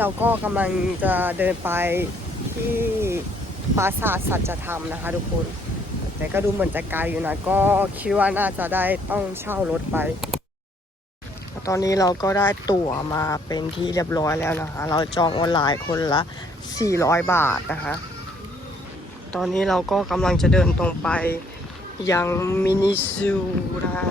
เราก็กำลังจะเดินไปที่ปราสาทสัจธรรมนะคะ ทุกคน แต่ก็ดูเหมือนจะไกลอยู่นะ ก็คิดว่าน่าจะได้ต้องเช่ารถไป ตอนนี้เราก็ได้ตั๋วมาเป็นที่เรียบร้อยแล้วนะคะ เราจองออนไลน์คนละ 400 บาทนะคะ ตอนนี้เราก็กำลังจะเดินตรงไปยังมินิซูนะคะ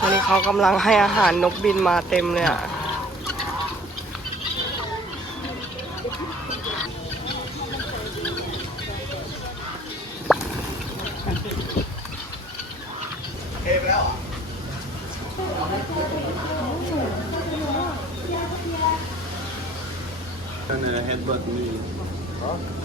ตอนนี้ เขากำลังให้อาหารนกบินมาเต็มเลยอะ Kan uh, headbutt me. แต่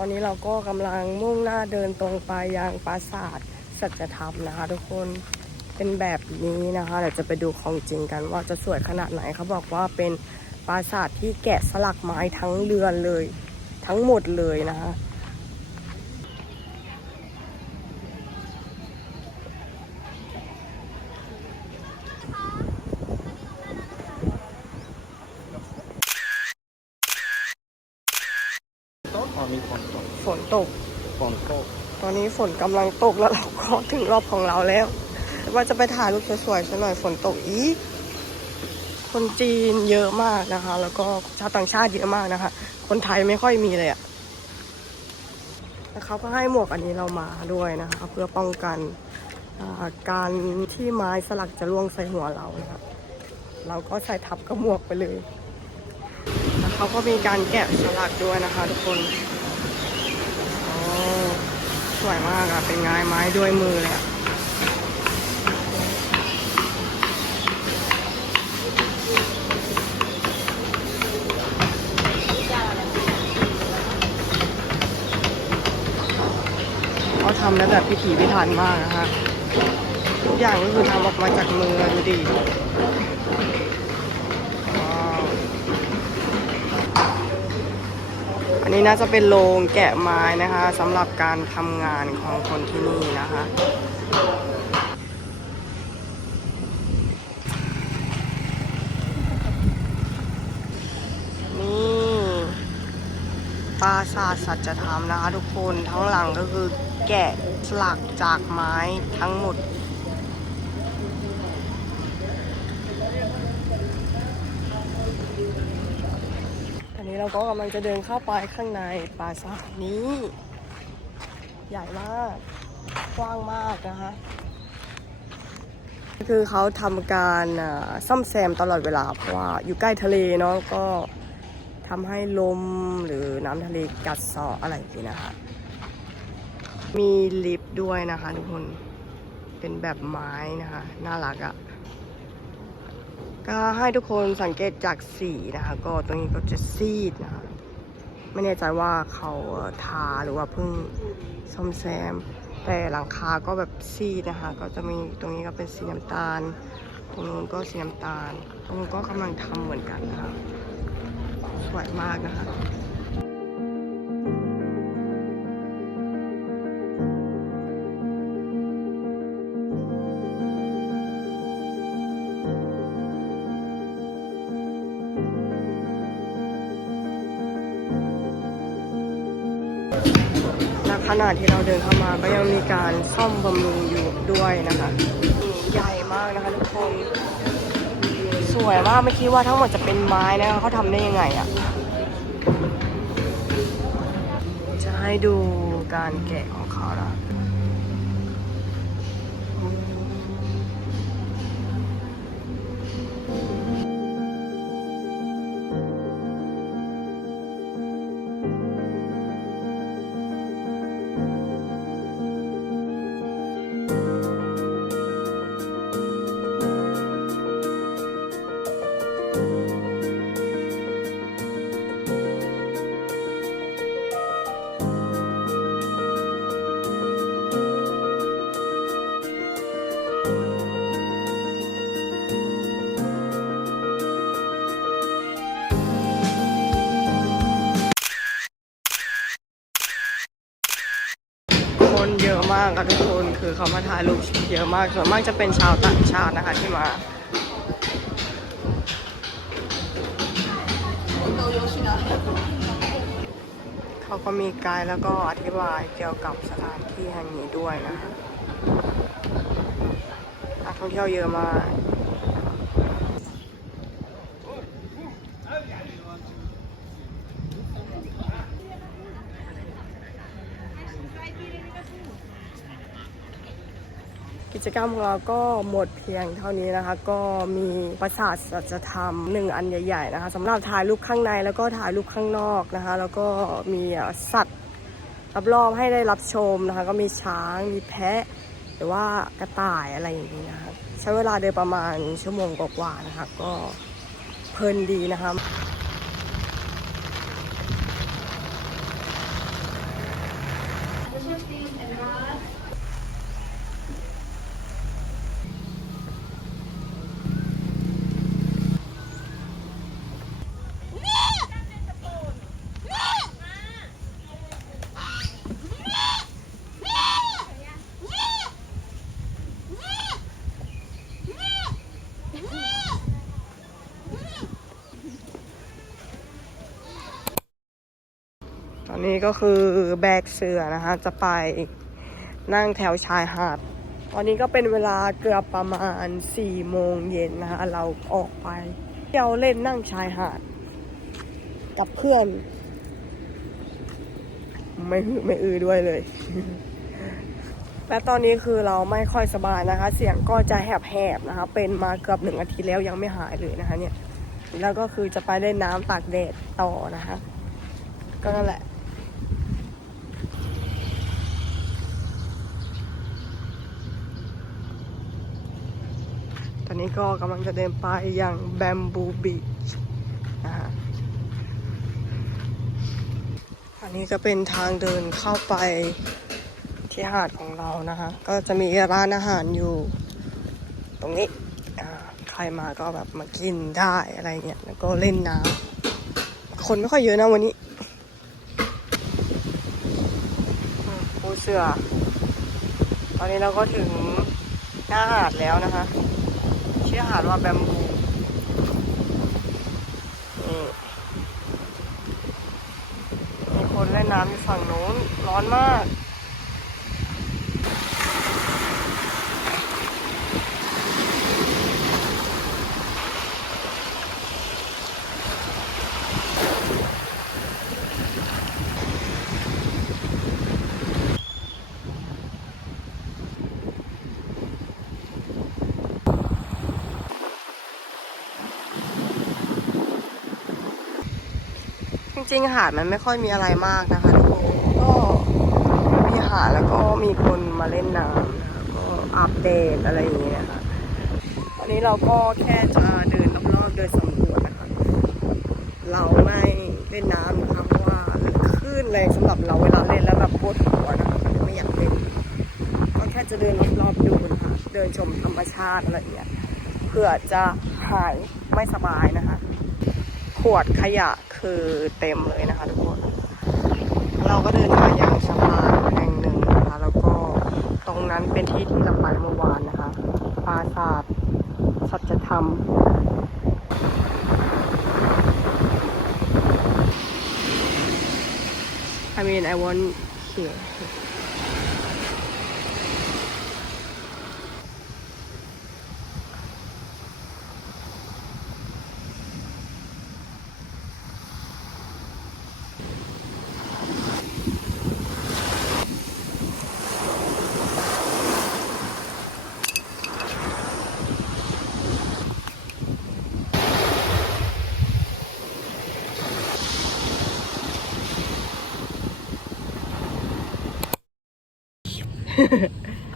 ตอนนี้เราก็กำลังมุ่งหน้าเดินตรงไปยังปราสาทสัจธรรมนะคะ ทุกคนเป็นแบบนี้นะคะเดี๋ยวจะไปดูของจริงกันว่าจะสวยขนาดไหนเขาบอกว่าเป็นปราสาทที่แกะสลักไม้ทั้งเรือนเลย ทั้งหมดเลยนะคะ อ๋อมีฝนตก ฝนตก ฝน ตอนนี้ฝนกำลังตกแล้วเราก็ถึงรอบของเราแล้ว ว่าจะไปถ่ายรูปสวยๆซะหน่อยฝนตกอีกคนจีนเยอะมากนะคะ แล้วก็ชาวต่างชาติเยอะมากนะคะ คนไทยไม่ค่อยมีเลยอะแล้วเขาก็ให้หมวกอันนี้เรามาด้วยนะคะเพื่อป้องกันการที่ไม้สลักจะล่วงใส่หัวเรานะคะเราก็ใส่ทับกับหมวกไปเลยแล้วเขาก็มีการแกะสลักด้วยนะคะ ทุกคนโอ้ สวยมากอะเป็นงานไม้ด้วยมือเลยอะเขาทำได้วแบบพิถีพิถันมากนะคะทุกอย่างก็คือทำออกมาจากมือดูดิว้าว อันนี้น่าจะเป็นโรงแกะไม้นะคะสำหรับการทำงานของคนที่นี่นะคะนี่ปราสาทสัจธรรมนะคะทุกคนทั้งหลังก็คือแกะสลักจากไม้ทั้งหมด อันนี้เรา ก็กำลังจะเดินเข้าไปข้างในปราสาทนี้ ใหญ่มาก กว้างมากนะคะคือเขาทำการซ่อมแซมตลอดเวลา เพราะว่าอยู่ใกล้ทะเลเนาะก็ทำให้ลมหรือน้ำทะเลกัดเซาะอะไรอย่างนี้นะคะ มีลิฟต์ด้วยนะคะทุกคน เป็นแบบไม้นะคะ น่ารักอะ่ะ ก็ให้ทุกคนสังเกตจากสีนะคะ ก็ตรงนี้ก็จะซีดนะคะไม่แน่ใจว่าเขาทาหรือว่าเพิ่งซ่อมแซม แต่หลังคาก็แบบซีดนะคะ ก็จะมีตรงนี้ก็เป็นสีน้ำตาล ตรงนู้นก็สีน้ำตาล ตรงนู้นก็กำลังทำเหมือนกันนะคะ สวยมากนะคะ ขนาดที่เราเดินเข้ามาก็ยังมีการซ่อมบำรุงอยู่ด้วยนะคะใหญ่มากนะคะทุกคนสวยมากไม่คิดว่าทั้งหมดจะเป็นไม้นะคะเขาทำได้ยังไงอะ่ะจะให้ดูการแกะออก คือเขามาถ่ายรูปเยอะมาก ส่วนมากจะเป็นชาวต่างชาตินะคะที่มาเขาก็มีไกด์แล้วก็อธิบายเกี่ยวกับสถานที่แห่งนี้ด้วยนะคะนักท่องเที่ยวเยอะมาก กิจกรรมของเราก็หมดเพียงเท่านี้นะคะ ก็มีปราสาทสัจธรรมหนึ่งอันใหญ่ๆนะคะสำหรับถ่ายรูปข้างในแล้วก็ถ่ายรูปข้างนอกนะคะ แล้วก็มีสัตว์รอบๆให้ได้รับชมนะคะ ก็มีช้างมีแพะ หรือว่ากระต่ายอะไรอย่างนี้นะคะใช้เวลาเดินประมาณชั่วโมงกว่าๆนะคะ ก็เพลินดีนะคะ ตอ นนี้ก็คือแบกเสือนะคะ จะไปนั่งแถวชายหาด ตอนนี้ก็เป็นเวลาเกือบประมาณ4โมงเย็นนะคะ เราออกไปเที่ยวเล่นนั่งชายหาด กับเพื่อน ไม่หือไม่อือด้วยเลย และตอนนี้คือเราไม่ค่อยสบายนะคะ เสียงก็จะแหบๆนะคะ เป็นมาเกือบหนึ่งอาทิตย์แล้วยังไม่หายเลยนะคะเนี่ยแล้วก็คือจะไปเล่นน้ำตากแดดต่อนะคะ ก็นั่นแหละ นนี้ก็กำลังจะเดินไปยังแบมบูบีชนะฮะอันนี้ก็เป็นทางเดินเข้าไปที่หาดของเรานะคะ ก็จะมีร้านอาหารอยู่ ตรงนี้ใครมาก็แบบมากินได้อะไรเงี้ยแล้วก็เล่นน้ำคนไม่ค่อยเยอะนะวันนี้ปูเสือ ตอนนี้เราก็ถึงหน้าหาดแล้วนะคะ ที่หาดว่าแบมบูมีคนเล่นน้ำอยู่ฝั่งนู้นร้อนมาก ริงๆ หาดมันไม่ค่อยมีอะไรมากนะคะทุกคนก็มีหาดแล้วก็มีคนมาเล่นน้ำนะคะก็อัปเดตอะไรอย่างเงี้ยนะคะตอนนี้เราก็แค่จะเดินรอบๆเดินสำรวจนะคะ เราไม่เล่นน้ำนะคะเพราะว่าคลื่นแรงสำหรับเราเวลาเล่นแล้วแบบปวดหัวนะคะไม่อยากเล่นก็แค่จะเดินรอบๆดูนะคะเดินชมธรรมชาติอะไรอย่างเงี้ยเพื่อจะหายไม่สบายนะคะ วดขยะคือเต็มเลยนะคะทุกคน เราก็เดินมาอย่างสะพานแห่งหนึ่งนะคะ แล้วก็ตรงนั้นเป็นที่ที่เราไปเมื่อวานนะคะปราสาทสัจธรรม I mean I want here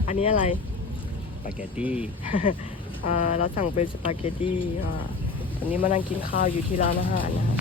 อันนี้อะไร สปาเกตตี้อ่าเราสั่งเป็นสปาเกตตี้อ่าตอนนี้มานั่งกินข้าวอยู่ที่ร้านอาหารนะคะ